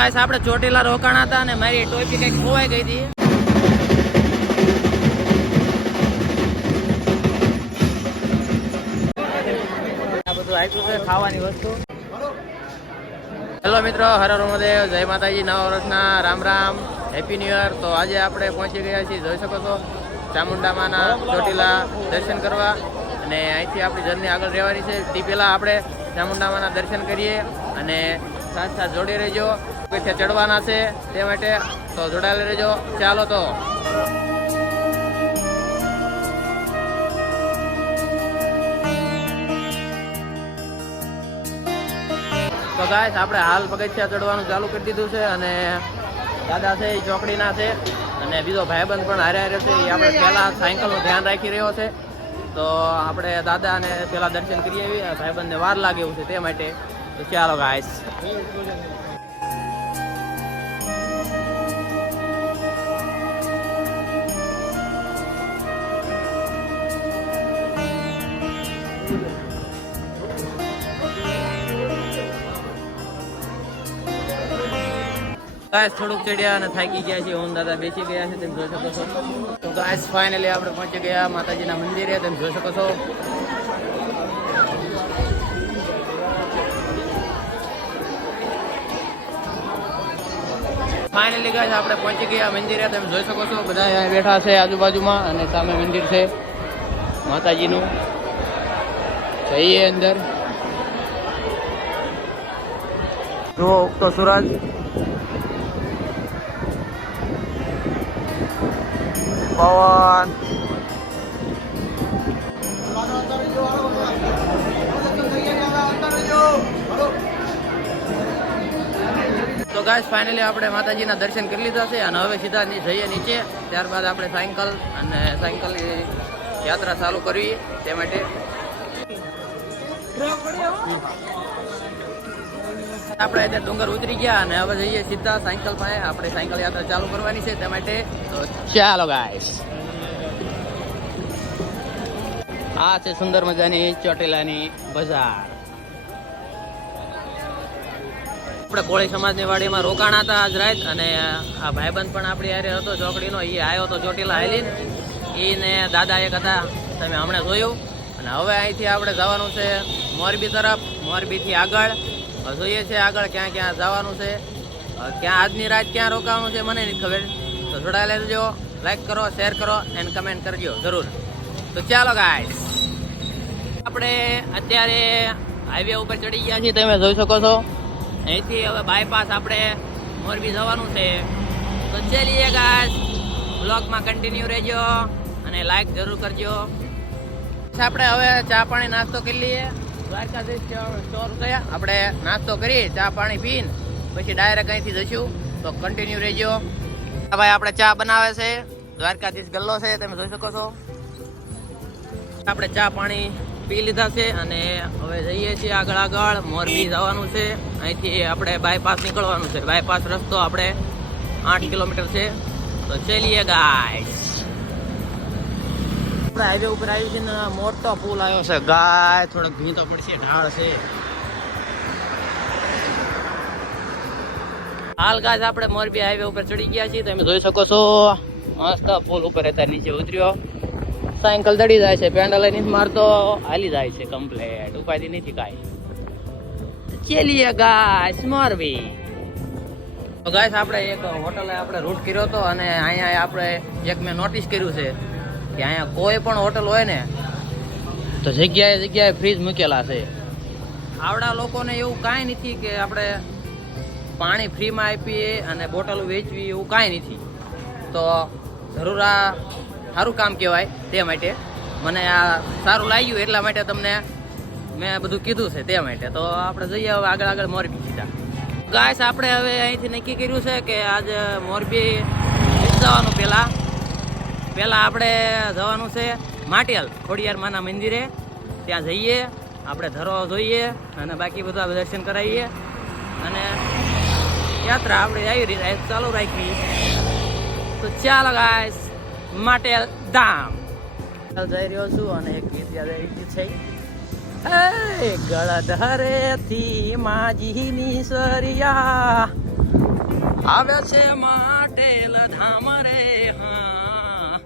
Guys આપણે ચોટીલા રોકાણા હતા અને મારી ટોપી કઈક ખોવાઈ ગઈ હતી. આ બધું આપ્યું છે ખાવાની વસ્તુ. હેલો મિત્રો, હર હર મહાદેવ, જય માતાજી, નવા વર્ષના Ram Ram, happy new year. તો આજે આપણે પહોંચી ગયા છીએ, જોઈ શકો છો, ચામુંડામાના ચોટીલા દર્શન કરવા. અને અહીંથી આપણી જર્ની આગળ રહેવાની છે. તે પહેલાં આપણે ચામુંડામાના દર્શન કરીએ અને સાથ સાથ જોડી રહેજો. પગથિયા ચડવાના છે તે માટે, તો જોડાયેલા રહેજો. ચાલો તો ગાઈસ આપણે હાલ પગથિયા ચડવાનું ચાલુ કરી દીધું છે. અને દાદા છે એ ચોકડીના છે અને બીજો ભાઈબંધ પણ હારે હારે છે. એ આપણે પહેલા સાયકલનું ધ્યાન રાખી રહ્યો છે. તો આપણે દાદાને પેલા દર્શન કરી આવી. ભાઈબંધને વાર લાગે એવું છે તે માટે. તો ચાલો ગાઈસ. ગાઈસ થોડુંક ચડ્યા અને થાકી ગયા છે. ઓમ દાદા બેસી ગયા છે, તેમ જોઈ શકો છો. તો ગાઈસ ફાઇનલી આપણે પહોંચી ગયા માતાજીના મંદિરે, તેમ જોઈ શકો છો. ફાઇનલી ગાઈસ આપણે પહોંચી ગયા મંદિરે, તેમ જોઈ શકો છો. બધા અહીંયા બેઠા છે આજુબાજુમાં અને સામે મંદિર છે માતાજીનું. જઈએ અંદર. જુઓ ઉગતો સૂરજ. પવન. તો ગાઈસ ફાઇનલી આપણે માતાજીના દર્શન કરી લીધા છે અને હવે સીધા જઈએ નીચે. ત્યારબાદ આપણે સાયકલની યાત્રા ચાલુ કરવી તે માટે. આપણે અત્યારે ડુંગર ઉતરી ગયા અને હવે જઈએ સીધા સાયકલ પાસે. આપણે સાયકલ યાત્રા ચાલુ કરવાની છે તે માટે. તો ચાલો ગાઈસ. આ છે સુંદર મજાની ચોટીલાની બજાર. આપણે કોળી સમાજની વાડીમાં રોકાણા હતા આજ રાત. અને આ ભાઈબંધ પણ આપણી હારે હતો ચોકડીનો. એ આવ્યો હતો ચોટીલા હાલીને. એને દાદા એક હતા, તમે હમણાં જોયું. અને હવે અહીંથી આપણે જવાનું છે મોરબી તરફ. મોરબીથી આગળ જોઈએ છે આગળ ક્યાં ક્યાં જવાનું છે, ક્યાં આજની રાત ક્યાં રોકાવાનું છે મને નથી ખબર. તો જોડાયેલા રહેજો, લાઈક કરો, શેર કરો અને કમેન્ટ કરજો જરૂર. તો ચાલો ગાઈસ, આપણે અત્યારે હાઈવે ઉપર ચડી ગયા છીએ, તમે જોઈ શકો છો. અહીંથી હવે બાયપાસ આપણે મોરબી જવાનું છે. તો ચલીએ ગાઈસ, બ્લોગમાં કન્ટિન્યુ રહેજો અને લાઈક જરૂર કરજો. આપણે હવે ચા પાણી નાસ્તો કરી લઈએ. દ્વારકાધીશ સ્ટોર છે, આપણે નાસ્તો કરી ચા પાણી પીને પછી ડાયરેક્ટ અહીંથી જઈશું. તો કન્ટિન્યુ રહેજો. ભાઈ આપણે ચા બનાવે છે, દ્વારકાધીશ ગલ્લો છે, તમે જોઈ શકો છો. આપણે ચા પાણી પી લીધા છે અને હવે જઈએ છીએ આગળ મોરબી જવાનું છે. અહીંથી આપણે બાયપાસ નીકળવાનું છે. બાયપાસ રસ્તો આપણે 8 કિલોમીટર છે. તો ચલીએ ગાઈસ. હાઈવે ઉપર આવ્યું છે ને મોટો પુલ આવ્યો છે ગાય. થોડોક ભીંતો પડશે, ઢાળ છે. હાલ ગાય આપણે મોરબી હાઈવે ઉપર ચડી ગયા છીએ, તમે જોઈ શકો છો. મસ્ત પુલ ઉપર અત્યારે નીચે ઉતર્યો. સાયકલ દડી જાય છે, પેન્ડલ નથી મારતો, હાલી જાય છે કમ્પ્લેટ, ઉપાધિ નથી કાંઈ. ચલીએ ગાય મોરબી. તો ગાય આપણે એક હોટલે આપણે રૂટ કર્યો હતો અને અહીંયા આપણે એક મેં નોટિસ કર્યું છે કે અહીંયા કોઈ પણ હોટલ હોય ને તો જગ્યાએ ફ્રીજ મૂકેલા છે. આવડા લોકોને એવું કાંઈ નથી કે આપણે પાણી ફ્રીમાં આપીએ અને બોટલો વેચવી, એવું કાંઈ નથી. તો જરૂર આ સારું કામ કહેવાય, તે માટે મને આ સારું લાગ્યું, એટલા માટે તમને મેં બધું કીધું છે તે માટે. તો આપણે જઈએ હવે આગળ મોરબી સીધા. ગાઈસ આપણે હવે અહીંથી નક્કી કર્યું છે કે આજે મોરબી જવાનું પહેલાં આપણે જવાનું છે માટેલ ખોડિયાર માના મંદિરે. ત્યાં જઈએ, આપણે ધરો જોઈએ અને બાકી બધા દર્શન કરાવીએ અને યાત્રા આપણે આવી રીતે ચાલુ રાખવી. તો ચાલો ગાઈસ, માટેલ ધામ જઈ રહ્યો છું અને એક ગીત યાદ આવી ગયું છે. ગળધરે થી માજીની સરિયા આવ્યા છે માટેલ ધામ રે હા,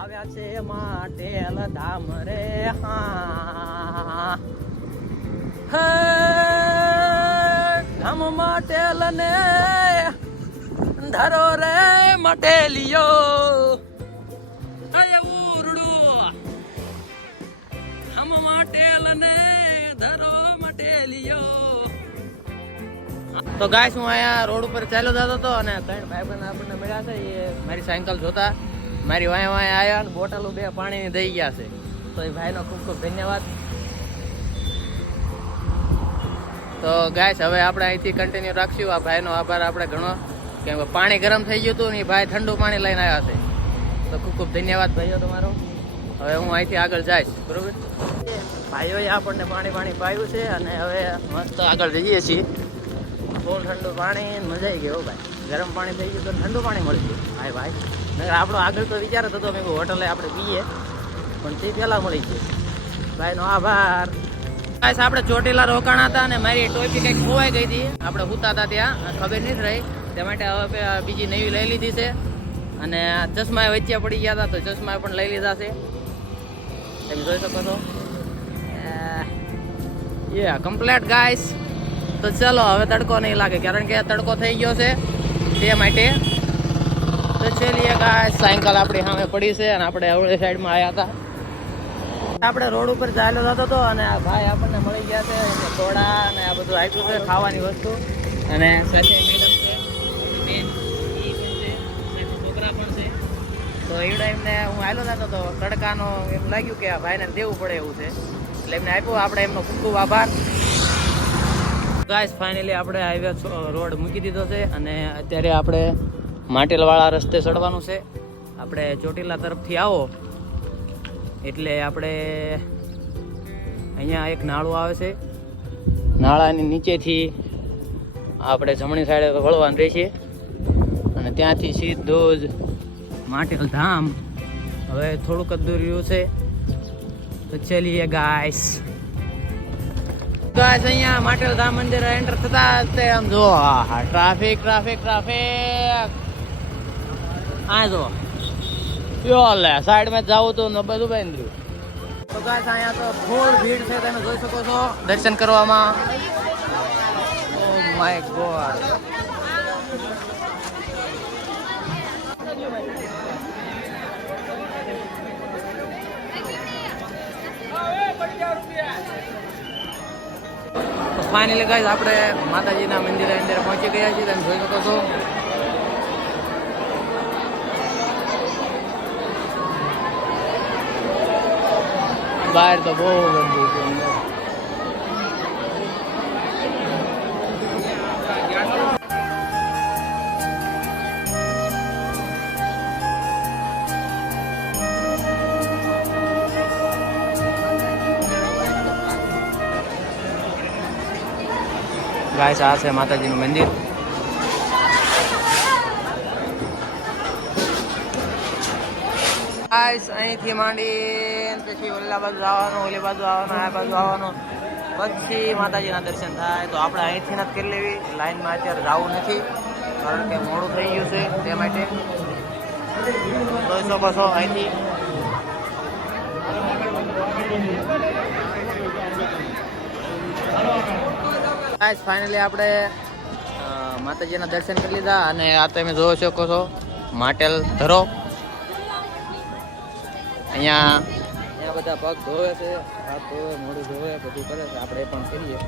આવ્યા છે માટેલ ધામ રે હા, હે ધામ માટેલ ને ધરો રે મટેલિયો, અરે ઉરડું ધામ માટેલ ને ધરો મટેલિયો. તો ગાઈસ હું અહીંયા રોડ ઉપર ચાલ્યો જતો હતો અને ત્રણ ભાઈબંધ આપણને મળ્યા છે. એ મારી સાયકલ જોતા મારી વાંય આવ્યા અને બોટલો 2 પાણીની દઈ ગયા છે. તો એ ભાઈનો ખૂબ ખૂબ ધન્યવાદ. તો ગાઈસ હવે આપણે અહીંથી કન્ટિન્યુ રાખશું. આ ભાઈનો આભાર આપણે ઘણો, કેમ કે પાણી ગરમ થઈ ગયું હતું ને ભાઈ ઠંડુ પાણી લઈને આવ્યા છે. તો ખૂબ ખૂબ ધન્યવાદ ભાઈઓ તમારો. હવે હું અહીંથી આગળ જઈશ, બરોબર. ભાઈઓએ આપણને પાણી પાયું છે અને હવે મસ્ત આગળ જઈએ છીએ. ફૂલ ઠંડુ પાણી, મજા આવી ગઈ હો ભાઈ. ગરમ પાણી થઈ ગયું તો ઠંડુ પાણી મળી ગયું. ભાઈ ભાઈ આપણો આગળ તો વિચાર હતો મેં હોટલે આપણે પીએ, પણ તે પહેલાં મળી ગયું. ભાઈનો આભાર. ગાઈસ આપણે ચોટીલા રોકાણા હતા અને મારી ટોપી કંઈક ખોવાઈ ગઈ હતી. આપણે સૂતા હતા ત્યાં, ખબર નહીં રહી. તે માટે હવે બીજી નવી લઈ લીધી છે. અને ચશ્મા વચ્ચે પડી ગયા હતા તો ચશ્મા પણ લઈ લીધા છે, તમે જોઈ શકો છો. Complete guys. તો ચાલો હવે તડકો નહીં લાગે, કારણ કે તડકો થઈ ગયો છે તે માટે. તો ચલીએ ગાઈસ, સાયકલ આપણી સામે પડી છે અને આપણે અવળી સાઈડમાં આવ્યા હતા. આપણે રોડ ઉપર ચાલ્યો જતો હતો અને આ ભાઈ આપણને મળી ગયા છે. થોડા અને આ બધું આપ્યું છે ખાવાની વસ્તુ, અને સાથે મેડમ છે, બેન ઈ પણ છે, સાથે છોકરા પણ છે. તો એવડા એમને હું આવેલો જતો હતો તડકાનો, એમ લાગ્યું કે આ ભાઈને દેવું પડે એવું છે, એટલે એમને આપ્યું. આપણે એમનો ખૂબ ખૂબ આભાર. ગાઈસ ફાઇનલી આપણે હાઈવે રોડ મૂકી દીધો છે અને અત્યારે આપણે માટેલવાળા રસ્તે ચડવાનું છે. આપણે ચોટીલા તરફથી આવો એટલે આપણે અહીંયા એક નાળું આવે છે. નાળાની નીચેથી આપણે જમણી સાઈડે વળવાનું રહેશે અને ત્યાંથી સીધું જ માટેલ ધામ. હવે થોડુંક જ દૂર રહ્યું છે. તો ચલીએ ગાઈસ. ગાઈસ અહીંયા માટેલ ધામ મંદિર એન્ટર થતા તે આમ જો ટ્રાફિક ટ્રાફિક ટ્રાફિક. આ જો લે સાઈડમાં જાવું તો બધું બંધ રહ્યું. તો ગાઈસ અહીંયા તો ફૂલ ભીડ છે, તમે જોઈ શકો છો દર્શન કરવામાં. Oh my God. Finally guys આપણે માતાજીના મંદિરે અંદર પહોંચી ગયા છીએ, તમે જોઈ શકો છો. બહાર તો બહુ ગંદુ છે. ગાઈસ આ છે માતાજીનું મંદિર. ગાઈસ અહીંથી માંડી પછી ઓલા બાજુ આવવાનું, ઓલી બાજુ આવવાનું, આ બાજુ આવવાનું, પછી માતાજીના દર્શન થાય. તો આપણે અહીંથી જ કરી લેવી, લાઈનમાં અત્યારે જવું નથી કારણ કે મોડું થઈ ગયું છે. તે માટે જોઈ શકો છો અહીંથી. ગાઈસ ફાઇનલી આપણે માતાજીના દર્શન કરી લીધા અને આ તમે જોઈ શકો છો માટેલ ધરો. અહીંયા બધા પગ ધોવે છે, હાથ ધોવે, મોઢું ધોવે, બધું કરે છે. આપણે પણ કરીએ.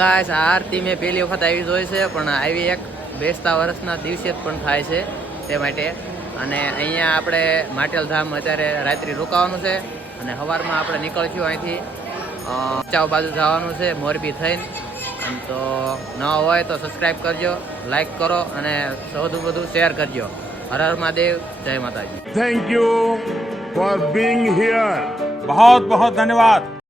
ગાઈસ આ આરતી મેં પહેલી વખત આવી જોઈ છે, પણ આવી એક બેસતા વર્ષના દિવસે જ પણ થાય છે તે માટે. અને અહીંયા આપણે માટેલ ધામ અત્યારે રાત્રિ રોકાવાનું છે અને સવારમાં આપણે નીકળશું અહીંથી ચાવ બાજુ જવાનું છે મોરબી થઈને. અને તો ન હોય તો સબસ્ક્રાઈબ કરજો, લાઈક કરો અને સૌથી વધુ શેર કરજો. હર હર મહાદેવ, જય માતાજી. Thank you for being here. बहुत बहुत धन्यवाद.